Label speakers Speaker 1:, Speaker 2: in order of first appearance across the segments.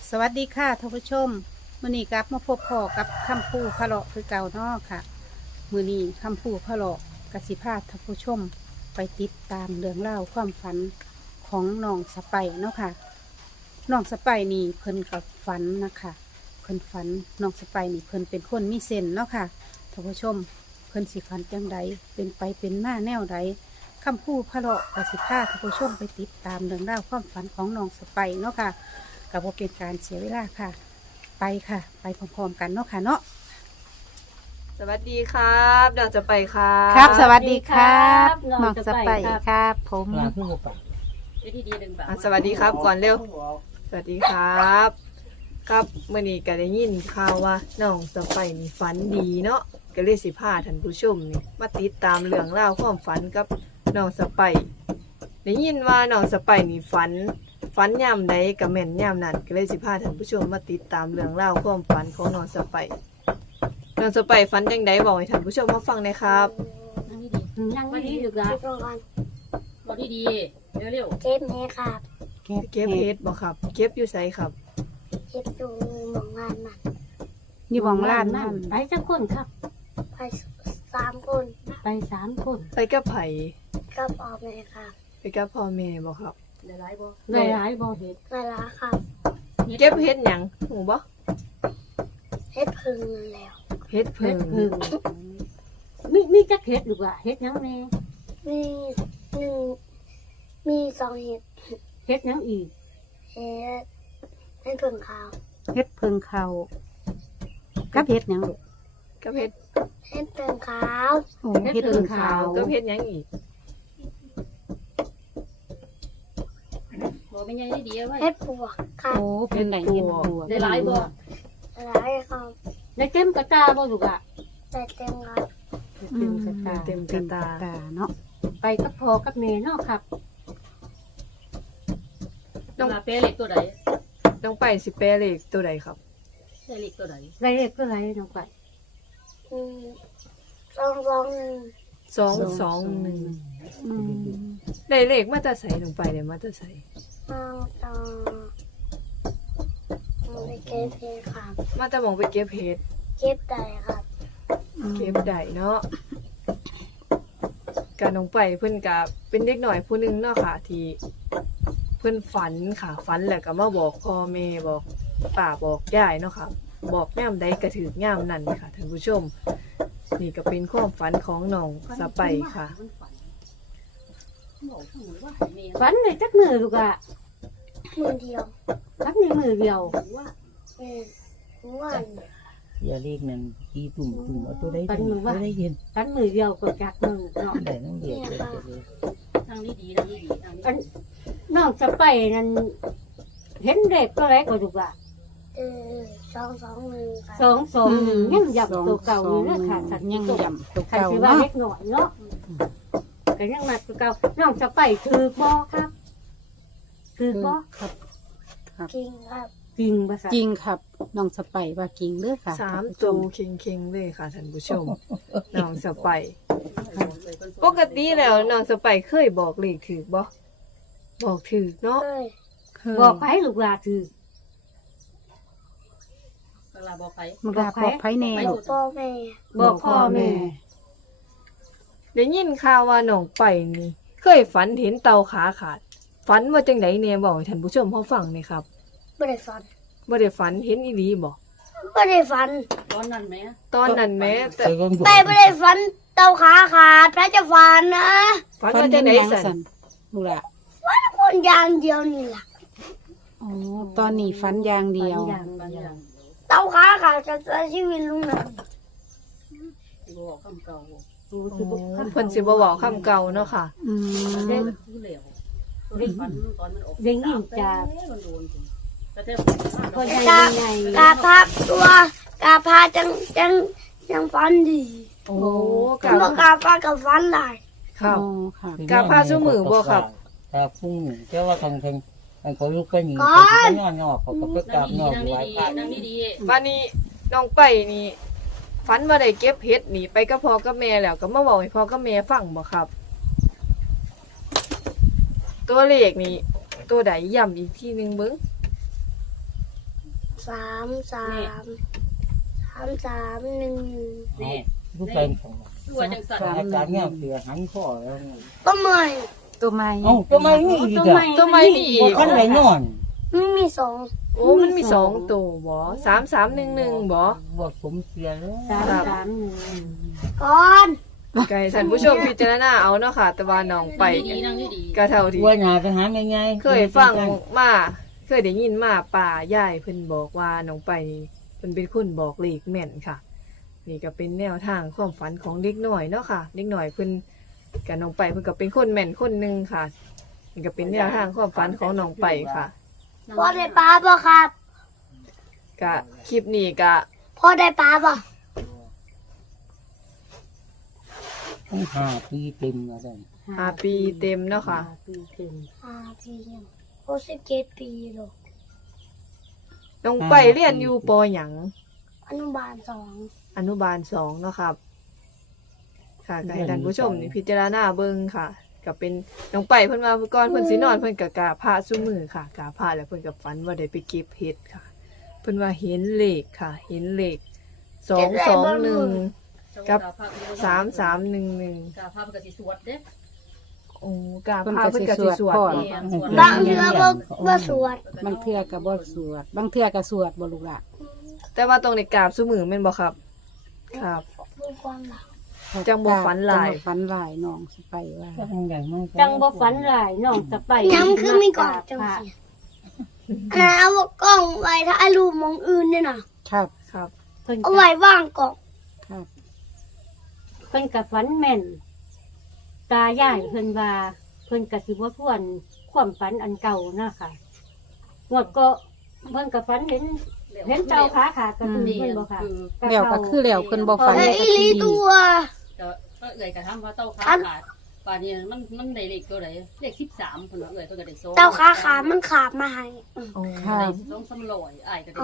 Speaker 1: สวัสดีค่ะท่านผู้ชมมื้อนี้กลับมาพบพ่อกับคำพูพะเลาะคือเก่าเนาะค่ะมื้อนี้คำพูพะเลาะกสิพาท่านผู้ชมไปติดตามเรื่องเล่าวความฝันของน้องสไปเนาะค่ะน้องสไปนี่เพิ่นกับฝันนะคะเพิ่นฝันน้องสไปนี่เพิ่นเป็นคนมีเส้นเนาะค่ะท่านผู้ชมเพิ่นสิฝันจังใดเป็นไปเป็นมาแนวใดคำพูพะเลาะกสิพาท่านผู้ชมไปติดตามเรื่องเล่าวความฝันของน้องสไปเนาะค่ะกับว่าเป็นการเสียเวลาค่ะ ไปค่ะไปพร้อมๆกันเนาะค่ะเนาะ
Speaker 2: สวัสดีครับเราจะไปครับ
Speaker 1: ครับสวัสดีครับ
Speaker 3: น้
Speaker 1: น้
Speaker 3: อ
Speaker 1: อง ง
Speaker 3: ส
Speaker 1: ส
Speaker 3: ไป
Speaker 1: ไป
Speaker 3: ครับ
Speaker 1: ครับ ผม
Speaker 4: ลาผู้ปก
Speaker 2: สวัสดีครับก่อนเร็วสวัสดีครับครับมื่อนี้ก็ได้ยินข่าวว่าน้องสไปนี่ฝันดีเนาะก็เลยสิพาท่านผู้ชมนี่มาติดตามเรื่องราวความฝันกับน้องสไปได้ยินว่าน้องสไปนี่ฝันยามใดกับแม่นยามนั้นก็เลยสิพาท่านผู้ชมมาติดตามเรื่องราวความฝันของน้องสไปน้องสไปฝันจังใดบอกให้ท่านผู้ชมมาฟังหน่อยครับ
Speaker 3: นั่งไม่ดีอยู่ละ
Speaker 5: เก็บลงก่อน
Speaker 3: บอกดีๆเร็ว
Speaker 5: เก็บแม่ครับ
Speaker 2: เก็บเฮ็ดบ่ครับ เก็บอยู่ไสครับ
Speaker 5: เก็บอยู่หมองงานมัน
Speaker 1: นี่มองล้านนั่น
Speaker 3: ไปจักคนครับ
Speaker 5: ไป3 คน
Speaker 3: ไป3 คน
Speaker 2: ไปกับไผ
Speaker 5: ก็ออกแม่ครับ
Speaker 2: ไปกับพ่อแม่บ่ครับ
Speaker 3: หลายบ่หลายบ่เห็ด
Speaker 5: เวลาครับ
Speaker 2: เก็บเฮ็ดหยังหูบ่
Speaker 5: เฮ็ดพึ่งแล้ว
Speaker 2: เฮ็ด
Speaker 3: เห็
Speaker 2: เพิ่
Speaker 3: ด
Speaker 2: ง
Speaker 3: พึ่งมีจักเห็ดหรือว่าเห็ดยังแน่
Speaker 5: มีหนึ่งมี2 เห็ด
Speaker 3: เห็ดยังอีก
Speaker 5: เฮ็ดให้พึ่งขาว
Speaker 1: เฮ็ดเพิงเขากับเฮ็ดหยังลูก
Speaker 2: กับเฮ็ด
Speaker 5: เฮ็ดพึ่งขาว
Speaker 1: โอ้เฮ็ดเพิงเขา
Speaker 2: กับเฮ็ดหยังอีก
Speaker 3: บ่เป็นยังดีไว้
Speaker 5: เฮ็ดปวกครับ
Speaker 1: โอ้เพิ่นได้เฮ็ดบัว
Speaker 3: ได้หลายบ่
Speaker 5: หลายครับ
Speaker 3: ได้เต็มกระตาบ่ลูกอ่ะ
Speaker 5: แต่เต็มครับ
Speaker 1: อืม
Speaker 2: เต็มกระตา
Speaker 1: ตาเนาะ
Speaker 3: ไปกับพ่อกับแม่เนาะครับ
Speaker 2: น้อง
Speaker 6: เปเล็กตัวใด
Speaker 2: น้องไปสิแปลเลขตัวใดครับ
Speaker 6: เปเล็กตัวใด
Speaker 3: ได้เลขก็ไรน้องไป
Speaker 5: อืม221
Speaker 2: 221
Speaker 1: อืม
Speaker 2: ได้เลขมาแต่ไสน้องไปได้มาแต่ไส
Speaker 5: เอาต่อเอาไปเก็บเฮ็ดครับ
Speaker 2: มาแต่หมองไปเก็บเฮ็ด
Speaker 5: เก็บได้ครับ
Speaker 2: เก็บได้เนาะกะน้องไปเพิ่นก็เป็นเด็กหน่อยผู้หนึงเนาะค่ะที่เพิ่นฝันค่ะฝันแล้วก็มาบอกพ่อแม่บอกป้าบอกยายเนาะค่ะบอกยามใดก็ถูกยามนั้นค่ะท่านผู้ชม นี่ก็เป็นความฝันของน้องสไปค่ะ
Speaker 3: ฝันได้จักมือลูกอ่ะ
Speaker 5: มือเดียว
Speaker 3: ฝันในมือเดียว
Speaker 5: แม่วัน
Speaker 4: อย่าเรียกนั่นกี่ตุ่มเอาตัวได้ตัวได้เห็น
Speaker 3: ฝันมือเดียวก็จักมือเนาะ
Speaker 4: ได้นั่งเดียวเลย
Speaker 6: นั่งดีๆนั่งดีๆนั่งดี
Speaker 3: อันน้องจะไปนั่นเห็นเด็กก็แรกก็ถูกว่า
Speaker 5: 221ครับ
Speaker 3: 221ยังยับตัวเก่าอยู่เด้อค่ะสัตว์
Speaker 1: ยัง
Speaker 3: ตัว
Speaker 1: ย่ำตัว
Speaker 3: ใคร
Speaker 1: เก่า
Speaker 3: สิว่า
Speaker 1: เนาะ
Speaker 3: เล็กหน่อยเนาะก็ยังมาตัวเก่าน้องจะไปคือบ่ครับคือบ่
Speaker 1: ครับ
Speaker 5: กิงครับ
Speaker 3: จริงภาษา
Speaker 1: จริงครับน้องสไปว่าจริงเด้อค่ะ
Speaker 2: 3ตัวเค็งๆเลยค่ะท่านผู้ชม น้องสไปปกติแล้วน้องสไปเคยบอกเลขถูกบ่บอกถูกเนาะ
Speaker 5: เอ้ย
Speaker 1: เคย
Speaker 3: บอกไปลูกหลาคือ
Speaker 6: เวลาบอกไป
Speaker 1: มันก็บอกไผแน่ลูก
Speaker 5: พ่อแม่
Speaker 3: บอกพ่อแม่
Speaker 2: ได้ยินข่าวว่าน้องไปนี่ เคยฝันเห็นเต่าขาขาด ฝันว่าจังไดแหน่บอกให้ท่านผู้ชมเฮาฟังหน่อยครับ
Speaker 5: ไม่ได้ฝัน
Speaker 2: บ่ได้ฝันเห็นอีหลีบ่
Speaker 5: ไม่ได้ฝัน
Speaker 6: ตอนนั้นไหม
Speaker 2: ตอนนั้นแม้แต่
Speaker 4: แต่ก็
Speaker 5: ไปไม่ได้ฝันเตาขาขาดพระจะฝันนะ
Speaker 2: ฝัน
Speaker 1: ฟัน
Speaker 2: ว่าจั
Speaker 1: จั
Speaker 2: ง
Speaker 1: ง
Speaker 2: ได
Speaker 1: ได
Speaker 2: สั่
Speaker 1: สั่
Speaker 2: น
Speaker 1: นลูกละ
Speaker 5: คนอย่างเดียวนี่แหละ
Speaker 1: อ๋อตอนนี้ฟันอย่างเดียว
Speaker 3: อย่าง
Speaker 6: บาง
Speaker 3: เดี
Speaker 6: อ
Speaker 3: ยว
Speaker 6: ย่าง
Speaker 5: เตาขาขาดจะเสียชีวิตลุงนะ
Speaker 6: บอกคำเก่า
Speaker 3: รู้สึกว่า
Speaker 2: เพิ่นสิบ่เว้าคำเก่าเนาะค่ะ
Speaker 1: อืม
Speaker 6: คือเหลวตัวฝันตอนมันออกมันโดนแต่แต่
Speaker 3: พ่อใหญ่ใหญ่
Speaker 5: กาพักตัวกาพาจังฝันดี
Speaker 2: โอ้
Speaker 5: กาบอกาพากับฝันได้
Speaker 2: ครับ
Speaker 1: อ๋อครับ
Speaker 2: กาพาซุมือบ่ครับ
Speaker 4: กาพุ่งเจ้าว่าทางอันเขาลูกไปหนีเขานอนนอกเขาก็ไปกราบนอก
Speaker 6: นั่ง
Speaker 4: ไหว้
Speaker 6: ดี
Speaker 4: พระ
Speaker 6: ๆนั่งดี
Speaker 2: วันนี้น้องไปนี่ฝันว่าได้เก็บเห็ดนี่ไปกับพ่อกับแม่แล้วก็มาบอกให้พ่อกับแม่ฟังบ่ครับ ตัวเลขนี่ตัวใดย้ำอีกทีหนึงเบิ่ง
Speaker 5: 33 11
Speaker 6: นี่
Speaker 4: ลูกเป็นของ
Speaker 6: ตัวจังสัน
Speaker 4: อาจารย์เนี่ยเสียหันข้อแล้ว
Speaker 5: ต้นไม้
Speaker 1: ตัวใหม่
Speaker 4: เอ้าทำไมนี่อีกอ่ะ
Speaker 2: ตัวไม่มีอี
Speaker 4: บ่
Speaker 2: ก
Speaker 4: คันไหนนอน
Speaker 5: ไม่มีสอง
Speaker 2: โอ้มันมี2ตัวบ่3311บ่
Speaker 4: บ่สมเสียแล้ว
Speaker 3: 331
Speaker 5: ก่อน
Speaker 2: ไก่ท่านผู้ชมพิจารณาเอาเนาะค่ะ แต่ว่าน้องไป
Speaker 6: ดี
Speaker 2: นี่
Speaker 6: นั่งดี
Speaker 2: ก็เท่าที่
Speaker 4: ว่าหน้าไปหาแม่ๆ
Speaker 2: เคยฟังมาเคยได้ยินมาป่ายายเพิ่นบอกว่าน้องไปนี่เพิ่นเป็นคนบอกเลขแม่นค่ะ นี่ก็เป็นแนวทางความฝันของเด็กหน่อยเนาะค่ะเด็กหน่อยเพิ่นกับน้องไปเพิ่นก็เป็นคนแม่นคนหนึงค่ะนี่ก็เป็นแนวทางความฝันของน้องไปค่ะ
Speaker 5: พ่อได้ปลาบ่ครับ
Speaker 2: ก็คลิปนี้ก็
Speaker 5: พ่อได้ปลาบ่
Speaker 4: ต้อง5 ปีเต็มแล้วได้
Speaker 2: 5 ปีเต็มเนาะค่ะ
Speaker 3: ปีเต็ม
Speaker 5: ปียัง67 ปีหรอก
Speaker 2: น้องไปเรียนอยู่ปหยัง
Speaker 5: อนุบาล
Speaker 2: อนุบาล2เนาะครับค่ะก็ให้ท่านผู้ชมนี่พิจารณาเบิ่งค่ะก็เป็นน้องไปเพิ่นมาก่อนเพิ่นสินอนเพิ่นก็กราบพระซุมือค่ะกราบพระแล้วเพิ่นก็ฝันว่าได้ไปเก็บเห็ดค่ะ เพิ่นว่าเห็นเลขค่ะ เห็นเลข221 กับ 3311
Speaker 6: กาพาปกติสวดเด้
Speaker 2: โอ้กราบพระเพิ่นก็สิสวด
Speaker 1: พ่อ
Speaker 2: นี่
Speaker 5: 2บางเทื่อบ่สวด
Speaker 1: บางเทื่อก็บ่สวด บางเทื่อก็สวดบ่ลูกหล่ะ
Speaker 2: แต่ว่าตรงนี้กราบซุมือแม่นบ่ครับ ครับ
Speaker 5: ผู้ฟังหลัง
Speaker 2: จังบ่ฝันหลาย
Speaker 1: จังบ่ฝันหลายน้องสิไปว่า
Speaker 4: ทางใหญ่มาก
Speaker 3: จังบ่ฝันหลายน้องจะไป
Speaker 5: ยังคือมีกล่องจังสิอันนั้นเอากล้องไว้ถ่ายรูปหมองอื่นเนี่ยนะครับ
Speaker 2: ครับ
Speaker 3: เพิ่น
Speaker 5: เอาไว้วางกล่อง
Speaker 1: ครับ
Speaker 3: เพิ่นก็ฝันแม่น ตายายเพิ่นว่าเพิ่นก็สิบ่ทวนความฝันอันเก่านะค่ะงวดก็เพิ่นก็ฝันเห็นเจ้าขาขาดกระตุ้นเพิ่นบ่ค่ะ
Speaker 1: แล้วก็คือแล้วเพิ่นบ่ฝัน
Speaker 5: เฮ้ยอีหลีตัว
Speaker 6: แต่เอ่ยกระทำว่าเต้าขาขาดป่านนี้มันได้เลขตัวไหนเลข13เพิ่นว่าเอ่ยเพิ่นก็ได้2
Speaker 5: เจ้าขาขาดมันขาดมาให้
Speaker 2: โอ้
Speaker 1: ค่ะ
Speaker 6: ได้2-300อ้ายก็ได้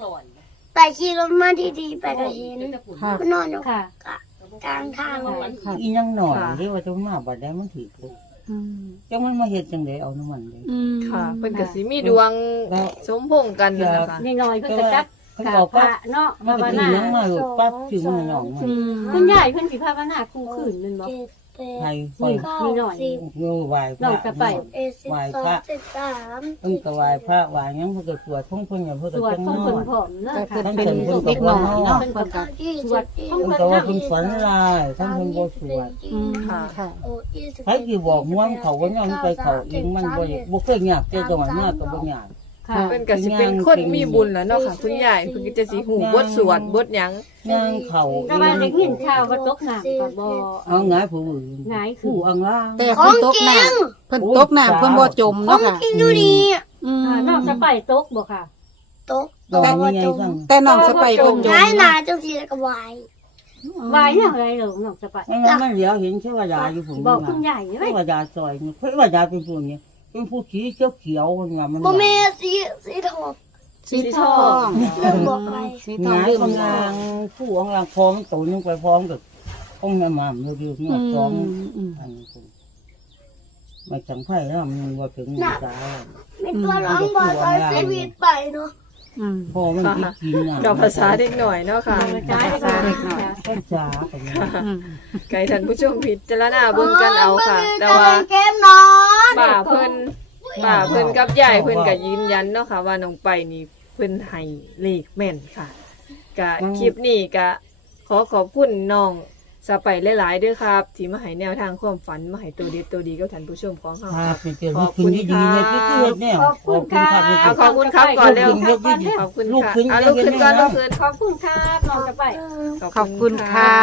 Speaker 6: 200
Speaker 5: แต่ขี่รถมาดีๆไปก็เห็น
Speaker 1: ครับ
Speaker 5: มันนอนอยู่
Speaker 3: ค่ะ
Speaker 5: กลางทางเลย
Speaker 1: ครับ
Speaker 4: อียังหน่อยเรียกว่าจะมาบัดได้มันถือเลย
Speaker 1: อืม
Speaker 4: จังมันมาเฮ็ดจังไดเอาน้ำมันเลย
Speaker 1: อืม
Speaker 2: ค่ะเพิ่นก็สิมีดวง
Speaker 4: แล้ว
Speaker 2: สมพงษ์กันนั่นนะคะ
Speaker 3: นี่น้อยเพิ่นก็จัก
Speaker 4: เพิ่น
Speaker 3: ขา
Speaker 4: บอก
Speaker 3: พ
Speaker 4: ว่า
Speaker 3: ระเนาะ
Speaker 4: มัน
Speaker 3: ภาว
Speaker 4: ก็ถื
Speaker 3: นา
Speaker 4: อยังมาหลุดปั๊บถือมันหย่อง
Speaker 1: อืม
Speaker 3: คุณยายเพิ่นสิภาวนาคู่คืนแม่นบ่
Speaker 5: เจ็ดแป
Speaker 4: ไท
Speaker 5: ด
Speaker 4: ยไฟ
Speaker 3: นี่
Speaker 5: เก้า
Speaker 3: นี่หน่อย
Speaker 5: สิบ
Speaker 4: โยไหวพ
Speaker 3: น้อ
Speaker 4: ระ
Speaker 3: งจะไป
Speaker 5: เอ็ดสิบสองสิบสาม
Speaker 4: เพิ่นก็ไหวพระไหวยังเพิ่นก็สวดท่องเพิ่นอย่างเพิ่น
Speaker 3: ส
Speaker 4: ก็
Speaker 3: วด
Speaker 4: จัง
Speaker 3: ของ
Speaker 4: นอ
Speaker 3: เพิ่น
Speaker 4: น
Speaker 3: พร้อมเนาะ
Speaker 1: ก็
Speaker 3: ค่ะ
Speaker 1: คือเป็นเด็กน้อยเนาะเพิ่นก็
Speaker 5: ยี่
Speaker 3: ส
Speaker 5: สิ
Speaker 3: ว
Speaker 5: บ
Speaker 3: ด
Speaker 5: สี่
Speaker 3: ของ
Speaker 4: เพิ่น
Speaker 3: เพิ่น
Speaker 4: ก็ว่า
Speaker 3: นะ
Speaker 4: เพิ่นฝันลายทั้งเพิ่นบ่สวด
Speaker 1: อืมค่ะ
Speaker 5: โอ้ยี่สิบ
Speaker 4: ใครสิบอกม่วงเขาว่ายังไปเขาเองมันบ่เคยยากเจ้าจังหวัดมากก็บ่ยาก
Speaker 3: ค่ะ
Speaker 2: เพิ่นก็สิเป็นคนมีบุญแล้วเนาะค่ะ คุณยายเพิ่นก็จะสิฮู้บทสวดบทหยัง
Speaker 4: ย่างเขา
Speaker 3: แต่ว่าได้ยินข่าวว่าตกน้ำก็บ่
Speaker 4: เอาหงายผู้อื่น
Speaker 3: หงายคือ
Speaker 4: ผู้อังล่าง
Speaker 1: แต่
Speaker 5: ขอ
Speaker 1: เพิ่น
Speaker 5: ง
Speaker 1: ตก
Speaker 5: จริ
Speaker 1: น้ำ
Speaker 5: ง
Speaker 1: เพิ่นตกน้ำเพิ่นบ่จม
Speaker 5: ขอ
Speaker 1: เนาะ
Speaker 5: ง
Speaker 1: ค่ะ
Speaker 5: จริงอยู่นี่
Speaker 1: อืม
Speaker 3: น้องจะไปตกบ่ค่ะ
Speaker 5: ตก
Speaker 4: ดอกยังไงบ้าง
Speaker 1: แต่น้องสไปเพิ่นจม
Speaker 5: ง่ายหนาจังสีก็ไหว
Speaker 3: วายอย่างไรเหรอน้องจะไป
Speaker 4: มันเหลียวเห็นใช่ว่ายาอยู่ผม
Speaker 3: บอกคุณยายไว้
Speaker 4: ใช่ว่ายาซอยนี่เพิ่นว่ายาเป็นผู้นี้เป็นผู้สีเขียวๆมันว่ามัน
Speaker 5: โมเมสีทอง
Speaker 1: สีทอง
Speaker 5: เรื่องบอกไป
Speaker 1: สีท
Speaker 4: ห
Speaker 1: อง
Speaker 4: งาย
Speaker 1: ลืม
Speaker 4: กำลังผู้อังล่างพร้อมตัวนึงไปพร้อมกับองค์แม่หม่ำเดียวๆเนี่ยสอง
Speaker 1: อืม
Speaker 4: อันนี้ไม่จังไพ่แล้วมันว่าถึงมันจ้า
Speaker 5: มีตัวร้องบอลตอนชีวิตไปเนาะ
Speaker 1: อืม
Speaker 4: พอมันกินกินอ่ะ
Speaker 2: กับภาษาเด็กหน่อยเนาะค่ะ
Speaker 3: จ้าเด็กหน่อย
Speaker 4: ก็จ้าไปเนี่ย
Speaker 1: อืม
Speaker 2: ไก่ท่านผู้ชมพิจารณาเบิ่งกันเอาค่ะ แต่ว่า
Speaker 5: เกมนอน
Speaker 2: ป้าเพิ่นกับยายเพิ่นก็ยืนยันเนาะค่ะว่าน้องไปนี่เพิ่นให้เลขแม่นค่ะก็คลิปนี้ก็ขอขอบคุณน้องสไปหลายๆเด้อครับ ที่มาให้แนวทางความฝันมาให้ตัวเด็ดตัวดีกับท่านผู้ชมของเฮา
Speaker 4: พา
Speaker 2: ค่ะ
Speaker 4: ไปเจอลูกคุณดีๆเนี่ยที่เกิดเนี่ย
Speaker 3: ขอบคุณค่ะ
Speaker 2: เอาขอบคุณครับก่อนเร็ว
Speaker 4: ลูกขึ้น
Speaker 2: ขอบคุณ
Speaker 4: ลูก
Speaker 2: ค่ะ
Speaker 4: ขึ้น
Speaker 2: เอาลูกขึ้นก่อนลูกขึ้น
Speaker 3: ขอบคุณครับน้องจะไป
Speaker 1: ขอบคุณครับ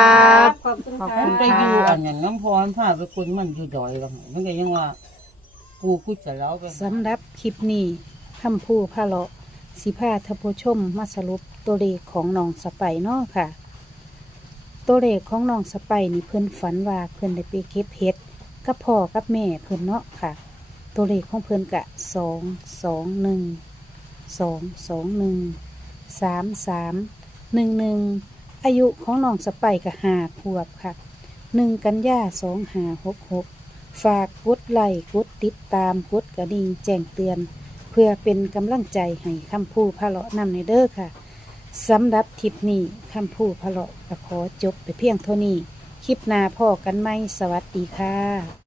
Speaker 3: ขอบคุณ
Speaker 1: ขอบ
Speaker 3: ครั
Speaker 1: คุ
Speaker 3: บ
Speaker 1: ณ
Speaker 4: ไปอยู่อันนั้นน้ำพรพาไปคนมันอยู่ดอยแล้วมันก็ยังว่ากูพูดจะเล่าไป
Speaker 1: สำหรับคลิปนี้คำพูพาเลาะสิพาท่านผู้ชมมาสรุปตัวเลขของน้องสไปเนาะค่ะ ตัวเลขของน้องสไปนี่เพิ่นฝันว่าเพิ่นได้ไปเก็บเห็ดกับพ่อกับแม่เพิ่นเนาะค่ะ ตัวเลขของเพิ่นกะ221 อายุของน้องสไปกะ5 ขวบค่ะ 1 กันยา2566 ฝากกดไลค์กดติดตามกดกระดิ่งแจ้งเตือน เเพื่อเป็นกำลังใจให้คำพูพะเลาะนำในเด้อค่ะสำหรับทริปนี้คำพูพะเลาะก็ขอจบไปเพียงเท่านี้คลิปหน้าพ่อกันไหมสวัสดีค่ะ